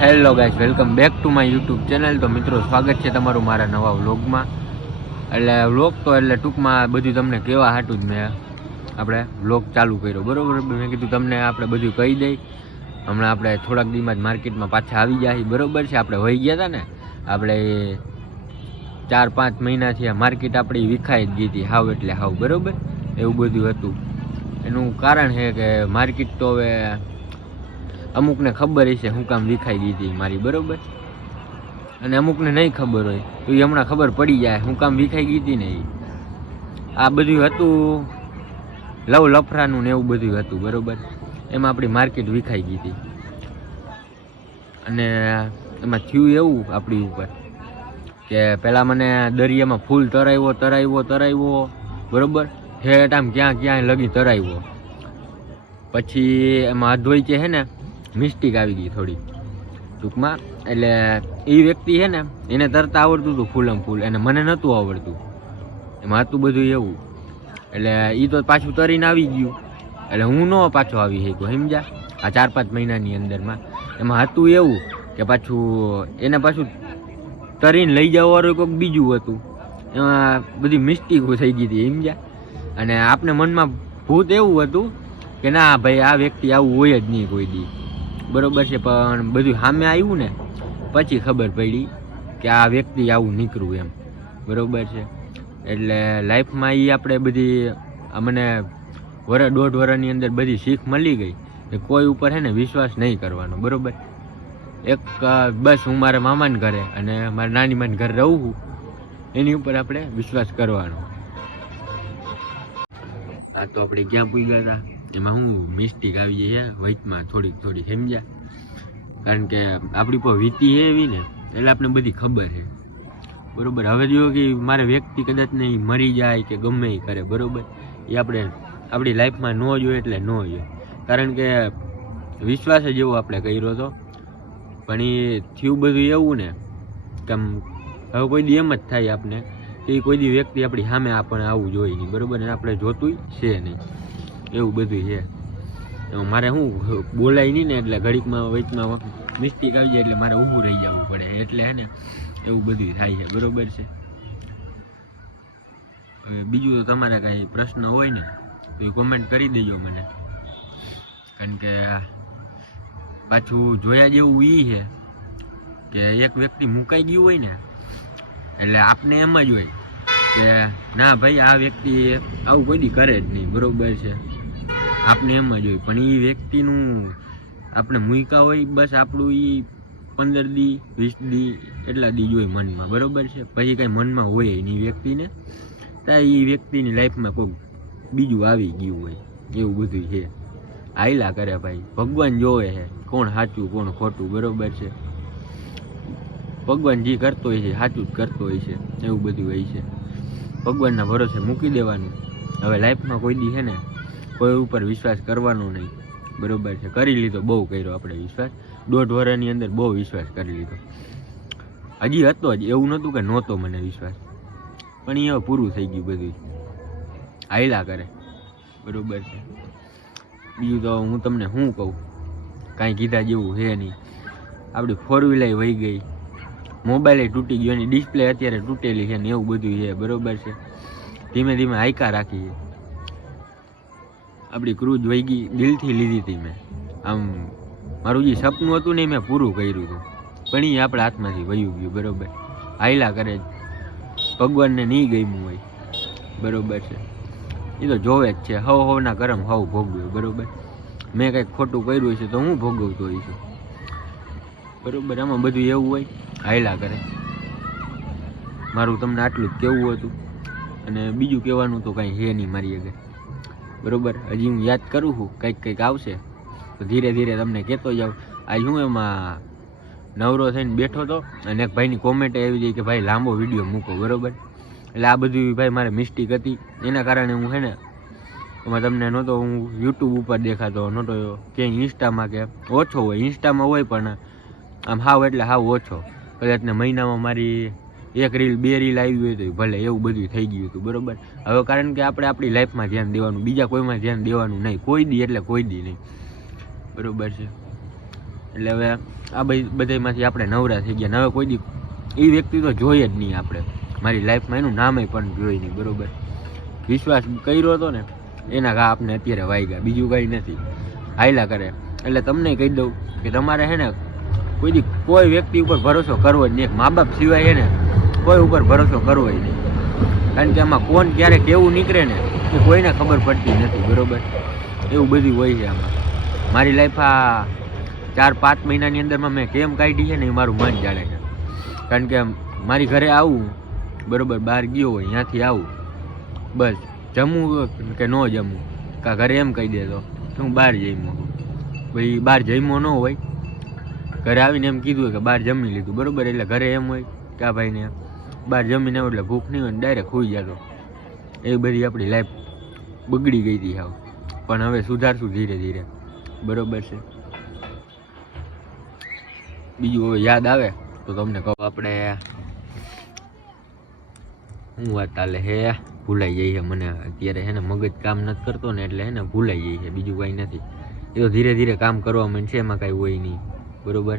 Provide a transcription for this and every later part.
Hello guys welcome back to my YouTube channel તો મિત્રો, સ્વાગત છે તમારું મારા નવા વ્લોગમાં. એટલે વ્લોગ તો એટલે ટૂંકમાં બધું તમને કેવા હાટું જ મેં. આપણે વ્લોગ ચાલુ કર્યો, બરાબર? મેં કીધું તમને આપણે બધું કહી દઈ. હમણાં આપણે થોડાક દીમાં જ માર્કેટમાં પાછા આવી બરાબર બરોબર છે? આપણે વહી ગયા હતા ને, આપણે ચાર પાંચ મહિનાથી આ માર્કેટ આપણી વિખાઈ જ ગઈ હતી, હાવ એટલે હાવ, બરોબર? એવું બધું હતું. એનું કારણ છે કે માર્કેટ તો હવે અમુકને ખબર હશે હું કામ વિખાઈ દીધી મારી, બરોબર? અને અમુકને નહીં ખબર હોય, તો એ હમણાં ખબર પડી જાય, હું કામ વિખાઈ ગઈ હતી ને. આ બધું હતું, લવ લફરાનું ને એવું બધું હતું, બરોબર? એમાં આપણી માર્કેટ વિખાઈ ગઈ હતી. અને એમાં થયું એવું આપણી ઉપર, કે પહેલાં મને દરિયામાં ફૂલ તરાવ્યો તરાવ્યો તરાવ્યો બરોબર? ઠેઠ આમ ક્યાં ક્યાંય લગી તરાવ્યો પછી એમાં અધોઈ છે ને મિસ્ટેક આવી ગઈ થોડી. ટૂંકમાં, એટલે એ વ્યક્તિ છે ને, એને તરતા આવડતું હતું ફૂલમ ફૂલ અને મને નહોતું આવડતું. એમાં હતું બધું એવું. એટલે એ તો પાછું તરીને આવી ગયું. એટલે હું ન પાછો આવી શક્યો, સમજ્યા? આ ચાર પાંચ મહિનાની અંદરમાં. એમાં હતું એવું કે પાછું એને પાછું તરીને લઈ જવાવાળું કોઈક બીજું હતું. એમાં બધી મિસ્ટેકો થઈ ગઈ હતી, સમજ્યા? અને આપને મનમાં ભૂત એવું હતું કે ના ભાઈ, આ વ્યક્તિ આવું હોય જ નહીં કોઈ દી. બરોબર છે, પણ બધું સામે આવ્યું ને, પછી ખબર પડી કે આ વ્યક્તિ આવું નીકળ્યું એમ. બરોબર છે. એટલે લાઈફમાં એ આપણે બધી અમને મને વરસ દોઢ વર્ષની અંદર બધી શીખ મળી ગઈ કે કોઈ ઉપર છે ને વિશ્વાસ નહીં કરવાનો, બરોબર? એક, બસ હું મારા મામાને ઘરે અને મારા નાની માને ઘરે રહું છું, એની ઉપર આપણે વિશ્વાસ કરવાનો. આ તો આપણે ક્યાં પૂછ્યા હતા? એમાં હું મિસ્ટેક આવી છે વચમાં થોડીક થોડી સમજ્યા. કારણ કે આપણી પર વીતી એવી ને, એટલે આપણે બધી ખબર છે બરાબર, હવે જો કે મારે વ્યક્તિ કદાચ નહીં મરી જાય કે ગમે એ કરે, બરોબર? એ આપણે આપણી લાઈફમાં ન જોઈએ એટલે ન જોઈએ. કારણ કે વિશ્વાસ જ એવો આપણે કર્યો હતો પણ એ થયું બધું એવું ને, કે હવે કોઈ દી એમ જ થાય આપણે કે કોઈ દી વ્યક્તિ આપણી સામે આપણને આવું જોઈએ નહીં, બરોબર? અને આપણે જોતું છે નહીં. એવું બધું છે. મારે શું બોલાય નહીં ને એટલે ઘડીકમાં વચમાં મિસ્ટેક આવી જાય એટલે મારે ઊભું રહી જવું પડે. એટલે હે ને એવું બધું થાય છે. બરોબર છે? હવે બીજું તો તમારે કાંઈ પ્રશ્ન હોય ને, તો એ કોમેન્ટ કરી દેજો મને. કારણ કે પાછું જોયા જેવું ઈ છે કે એક વ્યક્તિ મુકાઈ ગયું હોય ને, એટલે આપને એમ જ હોય કે, ના ભાઈ, આ વ્યક્તિ આવું કોઈ કરે જ નહીં. બરોબર છે? આપને એમ જ હોય. પણ એ વ્યક્તિનું આપણે મૂક્યા હોય, બસ આપણું એ પંદર દી, વીસ દી, એટલા દી જ હોય મનમાં. બરોબર છે? પછી કાંઈ મનમાં હોય નહીં વ્યક્તિને. ત્યાં એ વ્યક્તિની લાઈફમાં કોઈક બીજું આવી ગયું હોય. એવું બધું છે. આયલા કરે ભાઈ. ભગવાન જોવે છે કોણ સાચું, કોણ ખોટું. બરોબર છે? ભગવાન જે કરતો હોય છે, સાચું જ કરતો હોય છે. એવું બધું હોય છે. ભગવાનના ભરોસે મૂકી દેવાનું. હવે લાઈફમાં કોઈ દી છે ને કોઈ ઉપર વિશ્વાસ કરવાનો નહીં. બરોબર છે. કરી લીધો, બહુ કર્યો આપણે વિશ્વાસ. દોઢ વર્ષની અંદર બહુ વિશ્વાસ કરી લીધો. હજી હતો જ, એવું નહોતું કે નહોતો મને વિશ્વાસ. પણ એ પૂરું થઈ ગયું બધું હાયલા કરે. બરોબર છે. બીજું તો હું તમને શું કહું? કાંઈ કીધા જેવું છે નહીં. આપણી ફોર વ્હીલર વહી ગઈ. મોબાઈલે તૂટી ગયો એની ડિસ્પ્લે અત્યારે તૂટેલી છે ને એવું બધું છે. બરોબર છે. ધીમે ધીમે હાઈકા રાખી છે આપણી ક્રૂઝ વહી દિલથી લીધી હતી મેં. આમ, મારું જે સપનું હતું ને એ મેં પૂરું કર્યું હતું. પણ એ આપણા હાથમાંથી વયું ગયું, બરાબર? હાયલા કરે ભગવાનને નહીં ગમ્યું હોય. બરાબર છે. એ તો જોવે જ છે. હવ હવના કરમ હવ ભોગવ્યું, બરોબર? મેં કંઈક ખોટું કર્યું છે તો હું ભોગવતો હોઈ છું બરાબર? આમાં બધું એવું હોય. હાયલા કરે. મારું તમને આટલું જ કહેવું હતું. અને બીજું કહેવાનું તો કાંઈ છે નહીં મારી આગળ. બરોબર? હજી હું યાદ કરું છું, કંઈક કંઈક આવશે. તો ધીરે ધીરે તમને કહેતો જાઉં. આ હું એમાં નવરો થઈને બેઠો હતો અને એક ભાઈની કોમેન્ટ આવી ગઈ કે, ભાઈ, લાંબો વીડિયો મૂકો. બરોબર? એટલે આ બધું ભાઈ મારે મિસ્ટેક હતી. એના કારણે હું છે ને, એમાં તમને નહોતો, હું યુટ્યુબ ઉપર દેખાતો, નહોતો ક્યાંય ઇન્સ્ટામાં કે ઓછો હોય. ઇન્સ્ટામાં હોય પણ આમ હાવ એટલે હાવ ઓછો. કદાચ ને મહિનામાં મારી એક રીલ બે રીલ આવી હોય તો ભલે એવું બધું થઈ ગયું હતું, બરોબર? હવે કારણ કે આપણે આપણી લાઈફમાં ધ્યાન દેવાનું, બીજા કોઈમાં ધ્યાન દેવાનું નહીં, કોઈ દી એટલે કોઈ દી નહીં. બરોબર છે? એટલે હવે આ બધી બધામાંથી આપણે નવરા થઈ ગયા હવે કોઈ દી એ વ્યક્તિ તો જોઈએ જ નહીં આપણે. મારી લાઈફમાં એનું નામે પણ જોઈ નહીં, બરોબર? વિશ્વાસ કર્યો હતો ને, એના ઘા આપને અત્યારે વાગ્યા બીજું કંઈ નથી. હાયલા કરે. એટલે તમને કહી દઉં કે તમારે છે ને કોઈ કોઈ વ્યક્તિ ઉપર ભરોસો કરવો જ નહીં. એક મા બાપ સિવાય છે ને કોઈ ઉપર ભરોસો કરવો નહીં. કારણ કે આમાં કોણ ક્યારે કેવું નીકળે ને એ કોઈને ખબર પડતી નથી, બરાબર? એવું બધું હોય છે આમાં. મારી લાઈફ આ ચાર, પાંચ મહિનાની અંદરમાં મેં કેમ કાઢી છે ને એ મારું મન જાણે છે. કારણ કે મારી ઘરે આવું, બરાબર, બહાર ગયો હોય, ત્યાંથી આવું. બસ, જમવું કે ન જમવું? કા ઘરે એમ કહી દેતો હું બહાર જઈમો ભાઈ, બહાર જઈમો ન હોય. ઘરે આવીને એમ કીધું કે બહાર જમી લીધું, બરોબર? એટલે ઘરે એમ હોય કે આ ભાઈને બહાર જમીને એટલે ભૂખ નહીં હોય ડાયરેક્ટ હોઈ જતો એ બધી આપણી લાઈફ બગડી ગઈ હતી હાવ. પણ હવે સુધારશું ધીરે ધીરે. બરોબર છે. બીજું હવે યાદ આવે તો તમને કહું. આપણે હું વાત ચાલે હે? ભૂલાઈ છે મને. અત્યારે હે ને મગજ કામ નથી કરતો ને એટલે હે ને ભૂલાઈ જાય બીજું કાંઈ નથી. એ તો ધીરે ધીરે કામ કરવા માંડશે, એમાં કાંઈ હોય નહીં. બરોબર?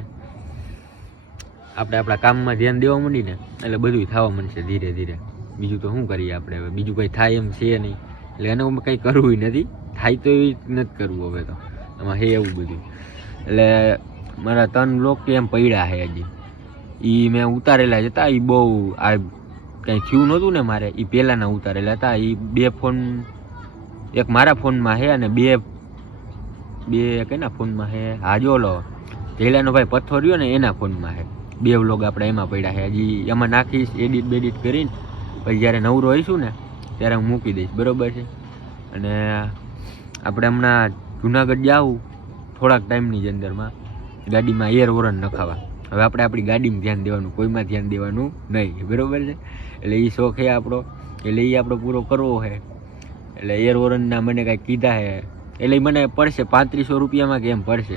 આપણે આપણા કામમાં ધ્યાન દેવા માંડીને, એટલે બધું થવા માંડશે ધીરે ધીરે. બીજું તો શું કરીએ આપણે હવે? બીજું કંઈ થાય એમ છે નહીં. એટલે એને કંઈ કરવું નથી. થાય તો એવી નથી કરવું હવે તો. એમાં હે એવું બધું. એટલે મારા ત્રણ લોક એમ પડ્યા છે હજી. એ મેં ઉતારેલા હતા. એ બહુ આ કંઈ થયું નહોતું ને મારે. એ પહેલાંના ઉતારેલા હતા. એ બે ફોન, એક મારા ફોનમાં છે અને બે બે કેના ફોનમાં છે. હાજો લો પહેલાનો ભાઈ પથ્થર રહ્યો ને એના ફોનમાં છે. બે વ્લોગ આપણે એમાં પડ્યા છે. હજી એમાં નાખીશ એડિટ બેડિટ કરીને. પછી જ્યારે નવરો હોઈશું ને, ત્યારે હું મૂકી દઈશ. બરોબર છે? અને આપણે હમણાં જુનાગઢ જાવું, થોડાક ટાઈમની જ અંદરમાં. ગાડીમાં એર વોરન નખાવા. હવે આપણે આપણી ગાડીમાં ધ્યાન દેવાનું, કોઈમાં ધ્યાન દેવાનું નહીં. બરોબર છે? એટલે એ શોખ છે આપણો. એટલે એ આપણો પૂરો કરવો છે. એટલે એર વોરનના મને કાંઈક કીધા છે. એટલે મને પડશે પાંત્રીસો રૂપિયામાં કેમ પડશે.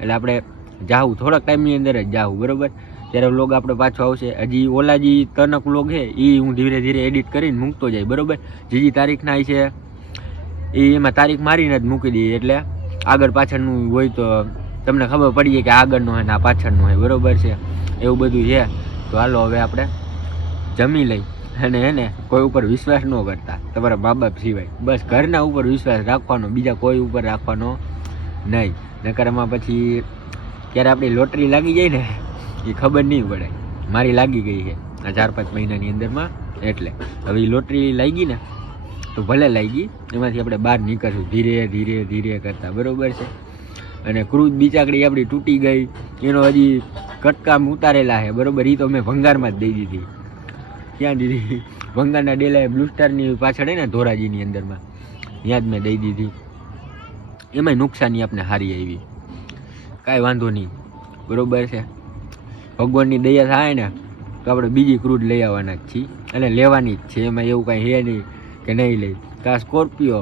એટલે આપણે જાવું થોડાક ટાઈમની અંદર જ જાવું બરોબર? ત્યારે વ્લોગ આપણે પાછો આવશે. હજી ઓલા જે તનક વ્લોગ છે એ હું ધીરે ધીરે એડિટ કરીને મૂકતો જાય, બરોબર? જે જે તારીખના છે એ એમાં તારીખ મારીને જ મૂકી દઈએ, એટલે આગળ પાછળનું હોય તો તમને ખબર પડી જાય કે આગળનું હોય ને આ પાછળનું હોય, બરોબર છે? એવું બધું છે. તો હાલો હવે આપણે જમી લઈ. અને એને કોઈ ઉપર વિશ્વાસ ન કરતા. તમારા મા બાપ સિવાય. બસ ઘરના ઉપર વિશ્વાસ રાખવાનો, બીજા કોઈ ઉપર રાખવાનો નહીં. નકર એમાં પછી ક્યારે આપણી લોટરી લાગી જાય ને, એ ખબર નહીં પડે. મારી લાગી ગઈ છે આ ચાર પાંચ મહિનાની અંદરમાં. એટલે હવે એ લોટરી લાગી ને, તો ભલે લાગી, એમાંથી આપણે બહાર નીકળશું. ધીરે ધીરે ધીરે કરતાં. બરોબર છે? અને ક્રૂઝ બીચાકડી આપણી તૂટી ગઈ. એનો હજી કટકામ ઉતારેલા છે. બરોબર? એ તો મેં ભંગારમાં જ દઈ દીધી. ક્યાં દીધી? ભંગારના ડેલાએ બ્લુ સ્ટારની પાછળ ને, ધોરાજીની અંદરમાં. ત્યાં જ મેં દઈ દીધી. એમાંય નુકસાની આપણે હારી આવી. કાંઈ વાંધો નહીં. બરોબર છે? ભગવાનની દયા થાય ને, તો આપણે બીજી ક્રૂડ લઈ આવવાના જ છીએ. અને લેવાની જ છે, એમાં એવું કાંઈ હે નહીં કે નહીં લઈ કાં સ્કોર્પિયો,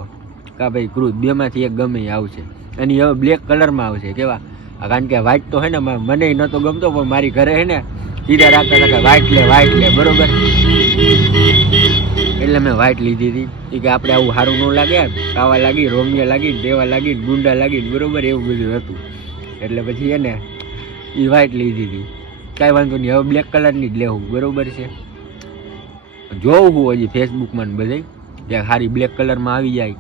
કાં ભાઈ ક્રૂડ બેમાંથી એક ગમે આવશે. અને હવે બ્લેક કલરમાં આવશે. કેવા? કારણ કે વ્હાઈટ તો હે ને મને નહોતો ગમતો, પણ મારી ઘરે હે ને, સીધા રાખતા હતા કે વ્હાઈટ લે વ્હાઈટ લે, બરોબર? એટલે મેં વ્હાઈટ લીધી હતી. કે આપણે આવું સારું ન લાગે કાવા લાગી, રોમિયા લાગી, દેવા લાગી, ગુંડા લાગી, બરોબર, એવું બધું હતું. એટલે પછી એને એ વ્હાઈટ લીધી હતી કાંઈ વાંધો નહીં, હવે બ્લેક કલરની જ લેવું બરોબર છે? જોવું હું હજી ફેસબુકમાં બધે ત્યાં સારી બ્લેક કલરમાં આવી જાય.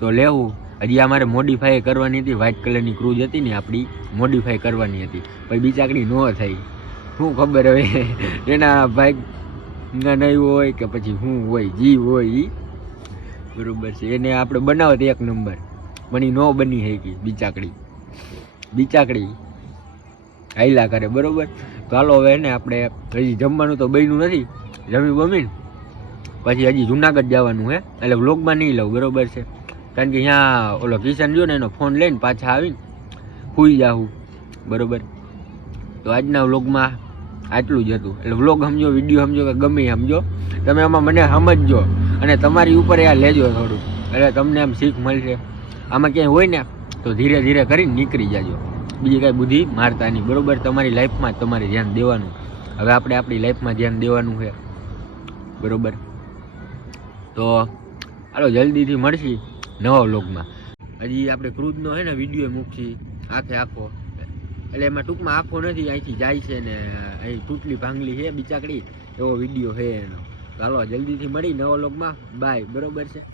તો લેવું હજી અમારે મારે મોડિફાઈ કરવાની હતી વ્હાઇટ કલરની ક્રૂઝ હતી ને આપણી મોડિફાઈ કરવાની હતી. પછી બીચાકડી ન થઈ. શું ખબર હવે, એના ભાઈ ના નહીં હોય કે પછી શું હોય, જી હોય એ બરાબર છે, એને આપણે બનાવો તો એક નંબર પણ એ ન બની શકી બીચાકડી બીચાકડી હાઈલા કરે બરોબર? તો હાલો હવે ને આપણે હજી જમવાનું તો બન્યું નથી જમી બમીને. પછી હજી જુનાગઢ જવાનું હે, એટલે વ્લોગમાં નહીં લઉં, બરોબર છે? કારણ કે અહીંયા ઓલો કિશન રહ્યો ને, એનો ફોન લઈને પાછા આવીને સુઈ જાઉં બરોબર? તો આજના વ્લોગમાં આટલું જ હતું. એટલે વ્લોગ સમજો, વીડિયો સમજો કે ગમે સમજો. તમે આમાં મને સમજજો અને તમારી ઉપર આ લેજો થોડું એટલે તમને આમ શીખ મળશે. આમાં ક્યાંય હોય ને તો ધીરે ધીરે કરીને નીકળી જાજો. બીજી કાંઈ બુદ્ધિ મારતા નહીં. બરોબર? તમારી લાઈફમાં તમારે ધ્યાન દેવાનું. હવે આપણે આપણી લાઈફમાં ધ્યાન દેવાનું છે. બરોબર? તો હાલો, જલ્દીથી મળશી નવા વ્લોગમાં. હજી આપણે ક્રૂઝનો છે ને વીડિયો મૂકશી આખે આખો. એટલે એમાં ટૂંકમાં આખો નથી, અહીંથી જાય છે ને અહીં તૂટલી ભાંગલી છે, બિચાકડી. એવો વીડિયો છે એનો. ચાલો જલ્દીથી મળી નવા વ્લોગમાં. બાય. બરોબર છે?